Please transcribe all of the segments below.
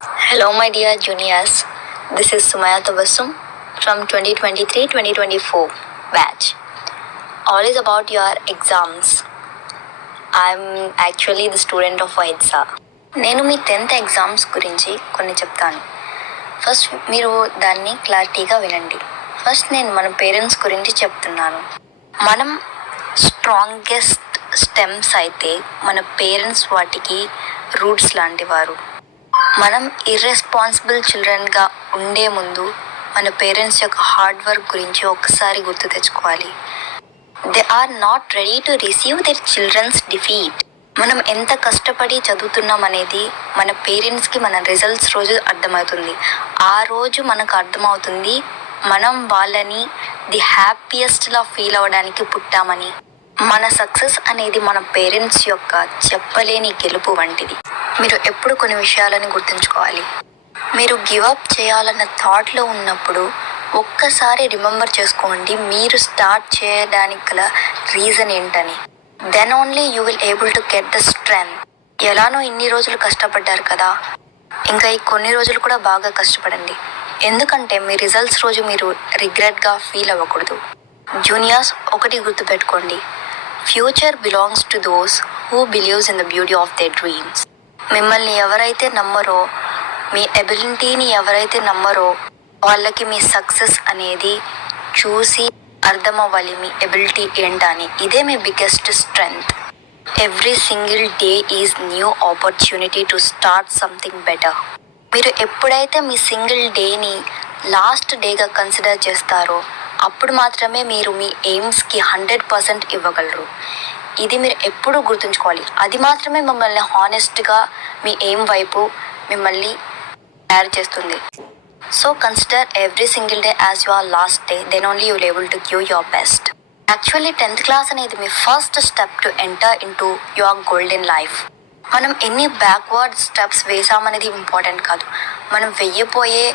Hello, my dear juniors. This is Sumaya Tabassum from 2023-2024 batch. All is about your exams. I'm actually the student of Vaidsa. నేను మీ 10th exams గురించి కొన్ని చెప్తాను. First మీరు దాన్ని క్లారిటీగా వినండి. ఫస్ట్ నేను మన పేరెంట్స్ గురించి చెప్తున్నాను. మనం స్ట్రాంగెస్ట్ స్టెమ్స్ అయితే మన పేరెంట్స్ వాటికి రూట్స్ లాంటివారు. మనం ఇర్రెస్పాన్సిబుల్ చిల్డ్రన్గా ఉండే ముందు మన పేరెంట్స్ యొక్క హార్డ్ వర్క్ గురించి ఒక్కసారి గుర్తు తెచ్చుకోవాలి. They are not ready to receive their childrens defeat. మనం ఎంత కష్టపడి చదువుతున్నాం అనేది మన పేరెంట్స్కి మన రిజల్ట్స్ రోజు అర్థమవుతుంది. ఆ రోజు మనకు అర్థమవుతుంది మనం వాళ్ళని ది హ్యాపీయెస్ట్లా ఫీల్ అవ్వడానికి పుట్టామని. మన సక్సెస్ అనేది మన పేరెంట్స్ యొక్క చెప్పలేని గెలుపు వంటిది. మీరు ఎప్పుడు కొన్ని విషయాలని గుర్తుంచుకోవాలి. మీరు గివప్ చేయాలన్న థాట్లో ఉన్నప్పుడు ఒక్కసారి రిమెంబర్ చేసుకోండి మీరు స్టార్ట్ చేయడానికి గల రీజన్ ఏంటని. Then only you will able to get the strength. ఎలానో ఇన్ని రోజులు కష్టపడ్డారు కదా, ఇంకా ఈ కొన్ని రోజులు కూడా బాగా కష్టపడండి. ఎందుకంటే మీ రిజల్ట్స్ రోజు మీరు రిగ్రెట్గా ఫీల్ అవ్వకూడదు. జూనియర్స్, ఒకటి గుర్తుపెట్టుకోండి, future belongs to those who believes in the beauty of their dreams. మిమ్మల్ని ఎవరైతే నమ్మరో, మీ ఎబిలిటీని ఎవరైతే నమ్మరో వాళ్ళకి మీ సక్సెస్ అనేది చూసి అర్థమవ్వాలి మీ ఎబిలిటీ ఏంటని. ఇదే మీ biggest strength. Every single day is new opportunity to start something better. మీరు ఎప్పుడైతే మీ సింగిల్ డేని లాస్ట్ డేగా కన్సిడర్ చేస్తారో అప్పుడు మాత్రమే మీరు మీ ఎయిమ్స్కి 100% ఇవ్వగలరు. ఇది మీరు ఎప్పుడూ గుర్తుంచుకోవాలి. అది మాత్రమే మిమ్మల్ని హానెస్ట్గా మీ ఎయిమ్ వైపు మిమ్మల్ని తయారు చేస్తుంది. So consider every single day as your last day, then only you will able to give your best. Actually 10th class అనేది మీ first step to enter in to your golden life. మనం ఎన్ని backward steps వేసామనేది important కాదు, మనం వెయ్యబోయే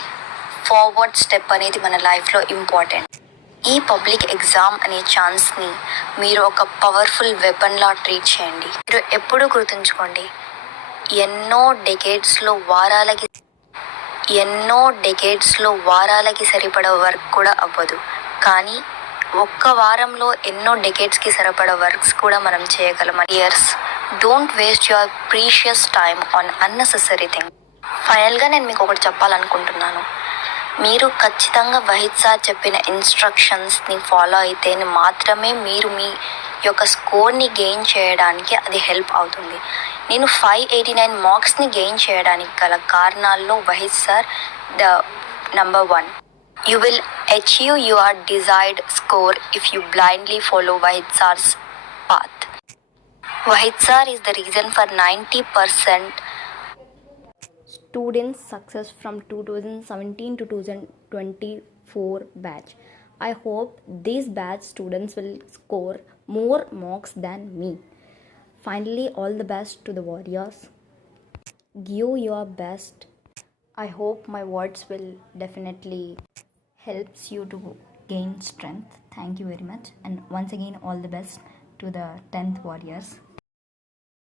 forward step అనేది మన లైఫ్లో important. ఈ పబ్లిక్ ఎగ్జామ్ అనే ఛాన్స్ని మీరు ఒక పవర్ఫుల్ వెపన్లా ట్రీట్ చేయండి. మీరు ఎప్పుడూ గుర్తుంచుకోండి, ఎన్నో డెకేడ్స్లో వారాలకి సరిపడ వర్క్ కూడా అవ్వదు, కానీ ఒక్క వారంలో ఎన్నో డెకేడ్స్కి సరిపడ వర్క్స్ కూడా మనం చేయగలం. Years, don't waste your precious time on unnecessary thing. ఫైనల్గా నేను మీకు ఒకటి చెప్పాలనుకుంటున్నాను. మీరు ఖచ్చితంగా వహీద్ సార్ చెప్పిన ఇన్స్ట్రక్షన్స్ని ఫాలో అయితేనే మాత్రమే మీరు మీ యొక్క స్కోర్ని గెయిన్ చేయడానికి అది హెల్ప్ అవుతుంది. నేను 589 మార్క్స్ని గెయిన్ చేయడానికి గల కారణాల్లో Waheed sir the number 1. You will achieve your desired score if you blindly follow Wahid Sar's path. Wahid Sar is the reason for 90% students' success from 2017 to 2024 batch. I hope these batch students will score more marks than me. Finally, all the best to the warriors. Give your best. I hope my words will definitely helps you to gain strength. Thank you very much, and once again all the best to the 10th warriors.